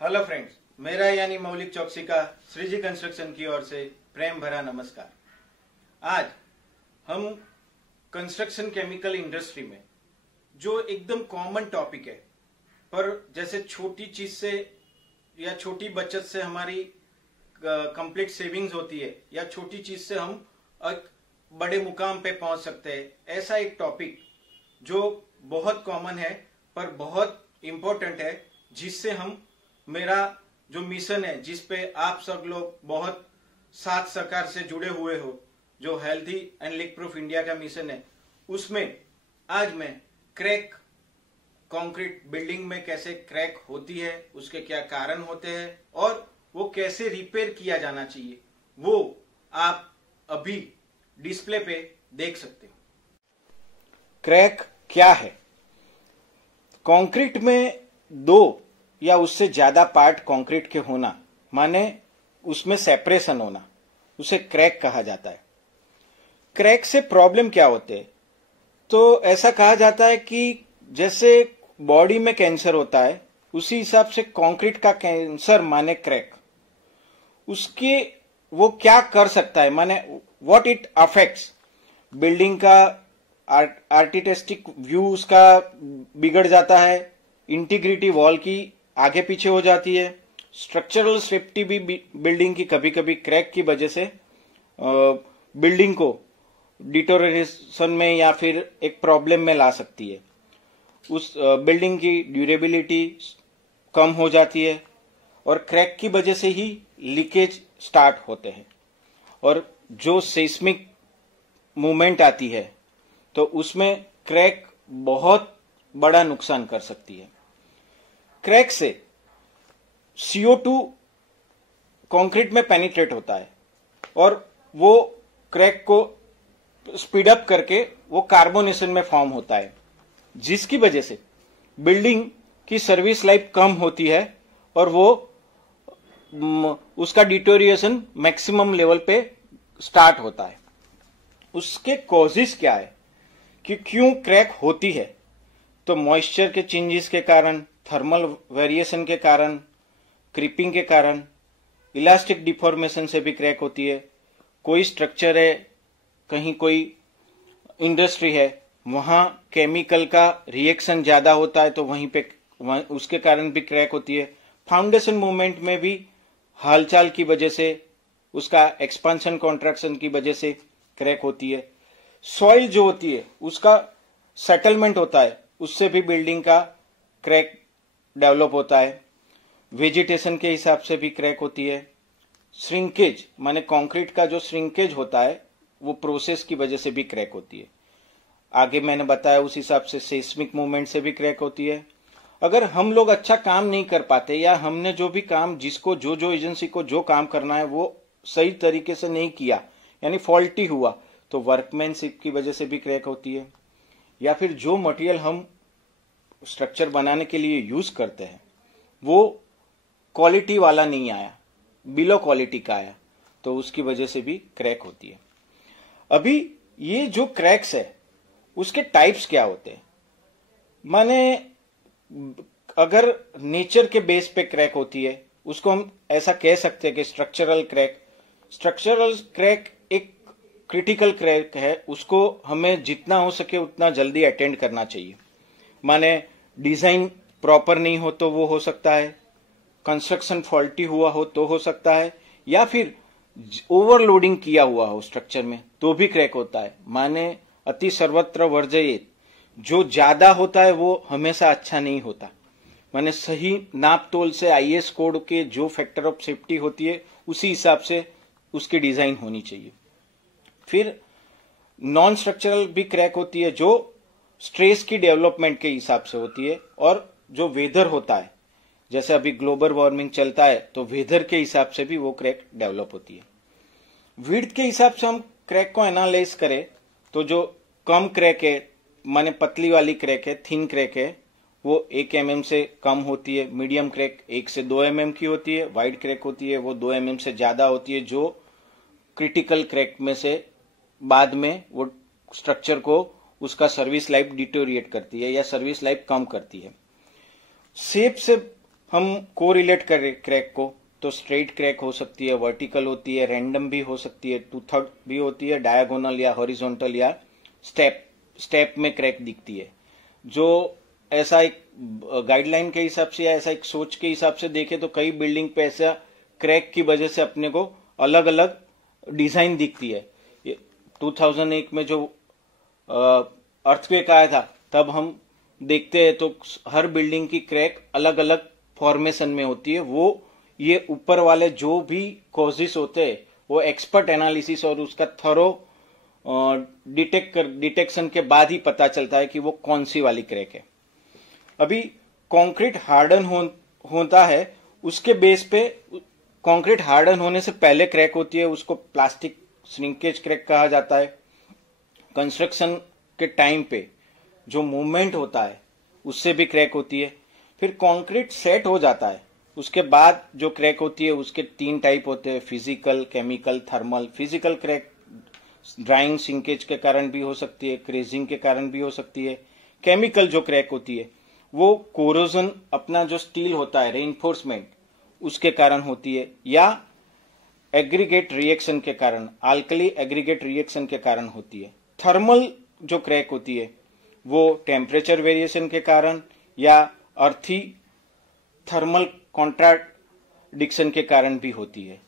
Hello friends, मेरा यानी मौलिक चौकसी का श्रीजी कंस्ट्रक्शन की ओर से प्रेम भरा नमस्कार। आज हम कंस्ट्रक्शन केमिकल इंडस्ट्री में जो एकदम कॉमन टॉपिक है, पर जैसे छोटी चीज से या छोटी बचत से हमारी कंप्लीट सेविंग्स होती है, या छोटी चीज से हम एक बड़े मुकाम पे पहुंच सकते हैं, ऐसा एक टॉपिक जो बहुत कॉमन है पर बहुत इंपॉर्टेंट है, जिससे हम मेरा जो मिशन है, जिस पे आप सब लोग बहुत साथ सरकार से जुड़े हुए हो, जो healthy and leak proof India का मिशन है, उसमें आज मैं क्रैक कंक्रीट बिल्डिंग में कैसे क्रैक होती है, उसके क्या कारण होते हैं और वो कैसे रिपेयर किया जाना चाहिए, वो आप अभी डिस्प्ले पे देख सकते हो। क्रैक क्या है? कंक्रीट में दो या उससे ज्यादा पार्ट कंक्रीट के होना, माने उसमें सेपरेशन होना, उसे क्रैक कहा जाता है। क्रैक से प्रॉब्लम क्या होते हैं? तो ऐसा कहा जाता है कि जैसे बॉडी में कैंसर होता है, उसी हिसाब से कंक्रीट का कैंसर माने क्रैक, उसके वो क्या कर सकता है, माने व्हाट इट अफेक्ट्स। बिल्डिंग का आर्किटेक्टिक व्यू उसका बिगड़ जाता है, इंटीग्रिटी वॉल की आगे पीछे हो जाती है, स्ट्रक्चरल सेफ्टी भी बिल्डिंग की कभी कभी क्रैक की वजह से बिल्डिंग को डिटोरेशन में या फिर एक प्रॉब्लम में ला सकती है। उस बिल्डिंग की ड्यूरेबिलिटी कम हो जाती है और क्रैक की वजह से ही लीकेज स्टार्ट होते हैं, और जो सेस्मिक मूवमेंट आती है तो उसमें क्रैक बहुत बड़ा नुकसान कर सकती है। क्रैक से CO2 कंक्रीट में पेनिट्रेट होता है और वो क्रैक को स्पीड अप करके वो कार्बोनेशन में फॉर्म होता है, जिसकी वजह से बिल्डिंग की सर्विस लाइफ कम होती है और वो उसका डिटोरिएशन मैक्सिमम लेवल पे स्टार्ट होता है। उसके कॉजेस क्या है कि क्यों क्रैक होती है? तो मॉइस्चर के चेंजेस के कारण, थर्मल वेरिएशन के कारण, क्रीपिंग के कारण, इलास्टिक डिफॉर्मेशन से भी क्रैक होती है। कोई स्ट्रक्चर है, कहीं कोई इंडस्ट्री है, वहां केमिकल का रिएक्शन ज्यादा होता है तो वहीं पे उसके कारण भी क्रैक होती है। फाउंडेशन मूवमेंट में भी हालचाल की वजह से, उसका एक्सपांशन कॉन्ट्रैक्शन की वजह से क्रैक होती है। सॉइल जो होती है उसका सेटलमेंट होता है, उससे भी बिल्डिंग का क्रैक डेवलप होता है। वेजिटेशन के हिसाब से भी क्रैक होती है। श्रिंकेज माने कंक्रीट का जो श्रिंकेज होता है वो प्रोसेस की वजह से भी क्रैक होती है। आगे मैंने बताया उस हिसाब से सेस्मिक मूवमेंट से भी क्रैक होती है। अगर हम लोग अच्छा काम नहीं कर पाते, या हमने जो भी काम जिसको जो एजेंसी को जो काम करना है वो सही तरीके से नहीं किया, यानी फॉल्टी हुआ, तो वर्कमैनशिप की वजह से भी क्रैक होती है। या फिर जो मटेरियल हम स्ट्रक्चर बनाने के लिए यूज करते हैं वो क्वालिटी वाला नहीं आया, बिलो क्वालिटी का आया, तो उसकी वजह से भी क्रैक होती है। अभी ये जो क्रैक्स है उसके टाइप्स क्या होते हैं? माने अगर नेचर के बेस पे क्रैक होती है उसको हम ऐसा कह सकते हैं कि स्ट्रक्चरल क्रैक एक क्रिटिकल क्रैक है, उसको हमें जितना हो सके उतना जल्दी अटेंड करना चाहिए। माने डिजाइन प्रॉपर नहीं हो तो वो हो सकता है, कंस्ट्रक्शन फॉल्टी हुआ हो तो हो सकता है, या फिर ओवरलोडिंग किया हुआ हो स्ट्रक्चर में तो भी क्रैक होता है। माने अति सर्वत्र वर्जयेत, जो ज्यादा होता है वो हमेशा अच्छा नहीं होता। माने सही नाप तोल से IS कोड के जो फैक्टर ऑफ सेफ्टी होती है उसी हिसाब से उसकी डिजाइन होनी चाहिए। फिर नॉन स्ट्रक्चरल भी क्रैक होती है, जो स्ट्रेस की डेवलपमेंट के हिसाब से होती है, और जो वेदर होता है, जैसे अभी ग्लोबल वार्मिंग चलता है तो वेदर के हिसाब से भी वो क्रैक डेवलप होती है। विड्थ के हिसाब से हम क्रैक को एनालाइज करें तो जो कम क्रैक है, माने पतली वाली क्रैक है, थिन क्रैक है, वो 1 mm से कम होती है। मीडियम क्रैक 1 से 2 mm की होती है। वाइड क्रैक होती है वो 2 mm से ज्यादा होती है, जो क्रिटिकल क्रैक में से बाद में वो स्ट्रक्चर को उसका सर्विस लाइफ डिटोरिएट करती है या सर्विस लाइफ कम करती है। शेप से हम कोरिलेट करें क्रैक को तो स्ट्रेट क्रैक हो सकती है, वर्टिकल होती है, रैंडम भी हो सकती है, टू थर्ड भी होती है, डायगोनल या हॉरिजॉन्टल या स्टेप में क्रैक दिखती है। जो ऐसा एक गाइडलाइन के हिसाब से या ऐसा एक सोच के हिसाब से देखे तो कई बिल्डिंग पे ऐसा क्रैक की वजह से अपने को अलग अलग डिजाइन दिखती है। 2001 में जो अर्थक्वेक आया था तब हम देखते हैं तो हर बिल्डिंग की क्रैक अलग अलग फॉर्मेशन में होती है। वो ये ऊपर वाले जो भी कॉजेस होते हैं वो एक्सपर्ट एनालिसिस और उसका थरो डिटेक्शन के बाद ही पता चलता है कि वो कौन सी वाली क्रैक है। अभी कंक्रीट हार्डन होता है, उसके बेस पे कंक्रीट हार्डन होने से पहले क्रैक होती है, उसको प्लास्टिक श्रिंकेज क्रैक कहा जाता है। कंस्ट्रक्शन के टाइम पे जो मूवमेंट होता है उससे भी क्रैक होती है। फिर कंक्रीट सेट हो जाता है, उसके बाद जो क्रैक होती है उसके 3 टाइप होते हैं, physical, chemical, thermal. Physical crack drawing sinkage के कारण भी हो सकती है, क्रेजिंग के कारण भी हो सकती है। केमिकल जो क्रैक होती है वो कोरोजन, अपना जो स्टील होता है रेइनफोर्समेंट, उसके कारण होती है, या एग्रीगेट रिएक्शन के कारण, अल्कली एग्रीगेट रिएक्शन के कारण होती है। थर्मल जो क्रैक होती है वो टेम्परेचर वेरिएशन के कारण या अर्थी थर्मल कॉन्ट्राडिक्शन के कारण भी होती है।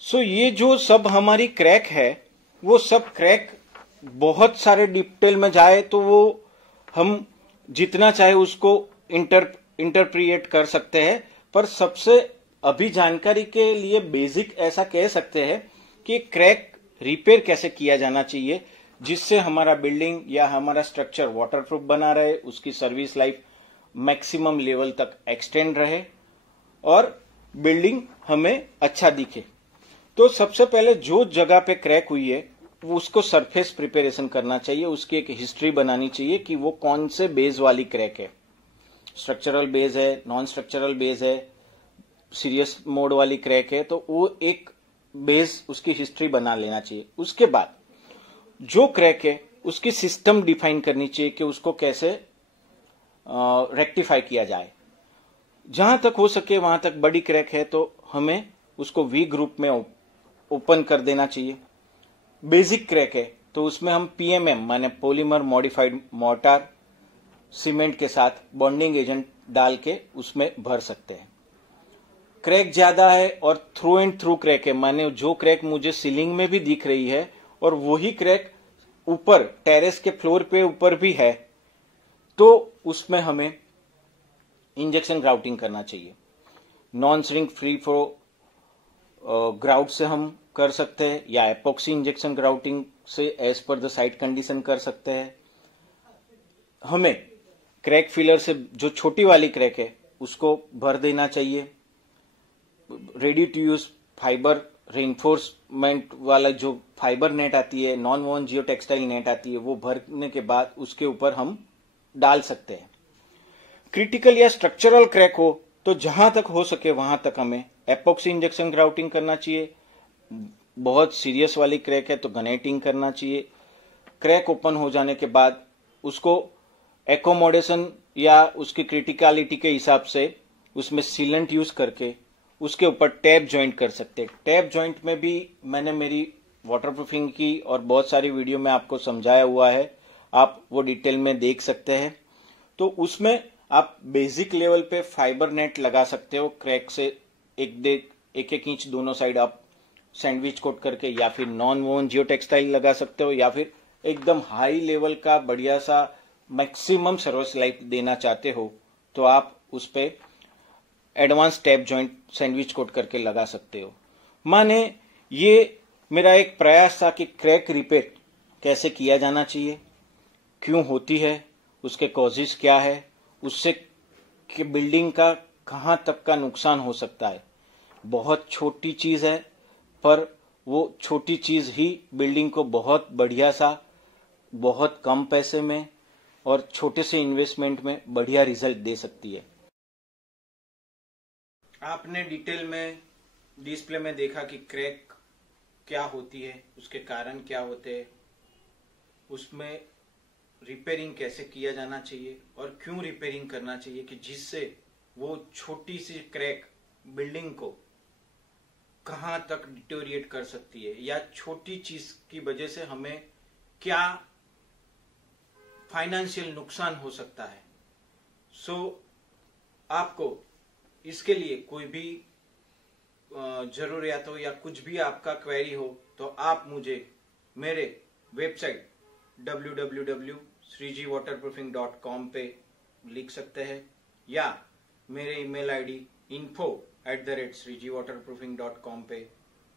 सो ये जो सब हमारी क्रैक है वो सब क्रैक बहुत सारे डिटेल में जाए तो वो हम जितना चाहे उसको इंटरप्रिएट कर सकते हैं, पर सबसे अभी जानकारी के लिए बेसिक ऐसा कह सकते हैं कि क्रैक रिपेयर कैसे किया जाना चाहिए जिससे हमारा बिल्डिंग या हमारा स्ट्रक्चर वाटरप्रूफ बना रहे, उसकी सर्विस लाइफ मैक्सिमम लेवल तक एक्सटेंड रहे और बिल्डिंग हमें अच्छा दिखे। तो सबसे पहले जो जगह पे क्रैक हुई है उसको सरफेस प्रिपरेशन करना चाहिए, उसकी एक हिस्ट्री बनानी चाहिए कि वो कौन से बेस वाली क्रैक है, स्ट्रक्चरल बेस है, नॉन स्ट्रक्चरल बेस है, सीरियस मोड वाली क्रैक है, तो वो एक बेस उसकी हिस्ट्री बना लेना चाहिए। उसके बाद जो क्रैक है उसकी सिस्टम डिफाइन करनी चाहिए कि उसको कैसे रेक्टिफाई किया जाए। जहां तक हो सके वहां तक बड़ी क्रैक है तो हमें उसको वी ग्रुप में ओपन कर देना चाहिए। बेसिक क्रैक है तो उसमें हम पीएमएम माने पॉलीमर मॉडिफाइड मोर्टार सीमेंट के साथ बॉन्डिंग एजेंट डाल के उसमें भर सकते हैं। क्रैक ज्यादा है और थ्रू एंड थ्रू क्रैक है, माने जो क्रैक मुझे सीलिंग में भी दिख रही है और वही क्रैक ऊपर टेरेस के फ्लोर पे ऊपर भी है, तो उसमें हमें इंजेक्शन ग्राउटिंग करना चाहिए। Non shrink free flow grout से हम कर सकते हैं या एपॉक्सी इंजेक्शन ग्राउटिंग से as per the site condition कर सकते हैं। हमें क्रैक फिलर से जो छोटी वाली क्रैक है उसको भर देना चाहिए। रेडी टू यूज फाइबर रेइनफोर्समेंट वाला जो फाइबर नेट आती है, नॉन वोवन जियो टेक्सटाइल नेट आती है, वो भरने के बाद उसके ऊपर हम डाल सकते हैं। क्रिटिकल या स्ट्रक्चरल क्रैक हो तो जहां तक हो सके वहां तक हमें एपॉक्सी इंजेक्शन ग्राउटिंग करना चाहिए। बहुत सीरियस वाली क्रैक है तो गनेटिंग करना चाहिए। क्रैक ओपन हो जाने के बाद उसको एकोमोडेशन या उसकी क्रिटिकलिटी के हिसाब से उसमें सीलेंट यूज करके उसके ऊपर टैप जॉइंट कर सकते हैं। टैप जॉइंट में भी मैंने मेरी वाटरप्रूफिंग की और बहुत सारी वीडियो में आपको समझाया हुआ है, आप वो डिटेल में देख सकते हैं। तो उसमें आप बेसिक लेवल पे फाइबर नेट लगा सकते हो, क्रैक से एक इंच दोनों साइड आप सैंडविच कोट करके, या फिर नॉन वोवन जियो टेक्सटाइल लगा सकते हो, या फिर एकदम हाई लेवल का बढ़िया सा मैक्सिमम सर्विस लाइफ देना चाहते हो तो आप उस पे advance tap joint sandwich coat करके लगा सकते हो। माने ये मेरा एक प्रयास था कि क्रैक रिपेयर कैसे किया जाना चाहिए, क्यों होती है, उसके कॉजेज क्या है, उससे कि बिल्डिंग का कहां तक का नुकसान हो सकता है। बहुत छोटी चीज है पर वो छोटी चीज ही बिल्डिंग को बहुत बढ़िया सा, बहुत कम पैसे में और छोटे से इन्वेस्टमेंट में बढ़िया रिजल्ट दे सकती है। आपने डिटेल में डिस्प्ले में देखा कि क्रैक क्या होती है, उसके कारण क्या होते हैं, उसमें रिपेयरिंग कैसे किया जाना चाहिए और क्यों रिपेयरिंग करना चाहिए कि जिससे वो छोटी सी क्रैक बिल्डिंग को कहां तक डिटोरिएट कर सकती है, या छोटी चीज की वजह से हमें क्या फाइनेंशियल नुकसान हो सकता है। सो आपको इसके लिए कोई भी जरूरियात हो या कुछ भी आपका क्वेरी हो तो आप मुझे मेरे वेबसाइट www.srijiwaterproofing.com पे लिख सकते हैं, या मेरे ईमेल आईडी info@srijiwaterproofing.com पे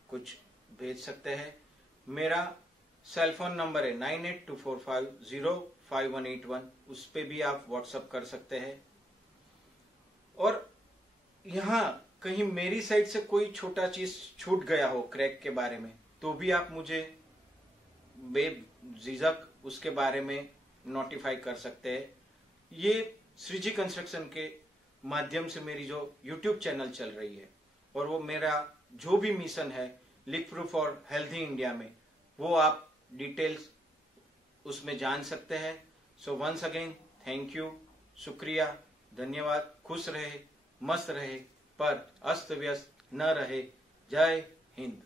कुछ भेज सकते हैं। मेरा सेल फोन नंबर है 9824505181, उस पे भी आप व्हाट्सएप कर सकते हैं। और यहाँ कहीं मेरी साइड से कोई छोटा चीज छूट गया हो क्रैक के बारे में, तो भी आप मुझे बेझिझक उसके बारे में नोटिफाई कर सकते हैं। ये श्रीजी कंस्ट्रक्शन के माध्यम से मेरी जो यूट्यूब चैनल चल रही है, और वो मेरा जो भी मिशन है लीक प्रूफ और हेल्थी इंडिया में, वो आप डिटेल्स उसमें जान सकते हैं। So once again thank you, शुक्रिया, धन्यवाद। खुश रहे, मस्त रहे, पर अस्त व्यस्त न रहे। जय हिंद।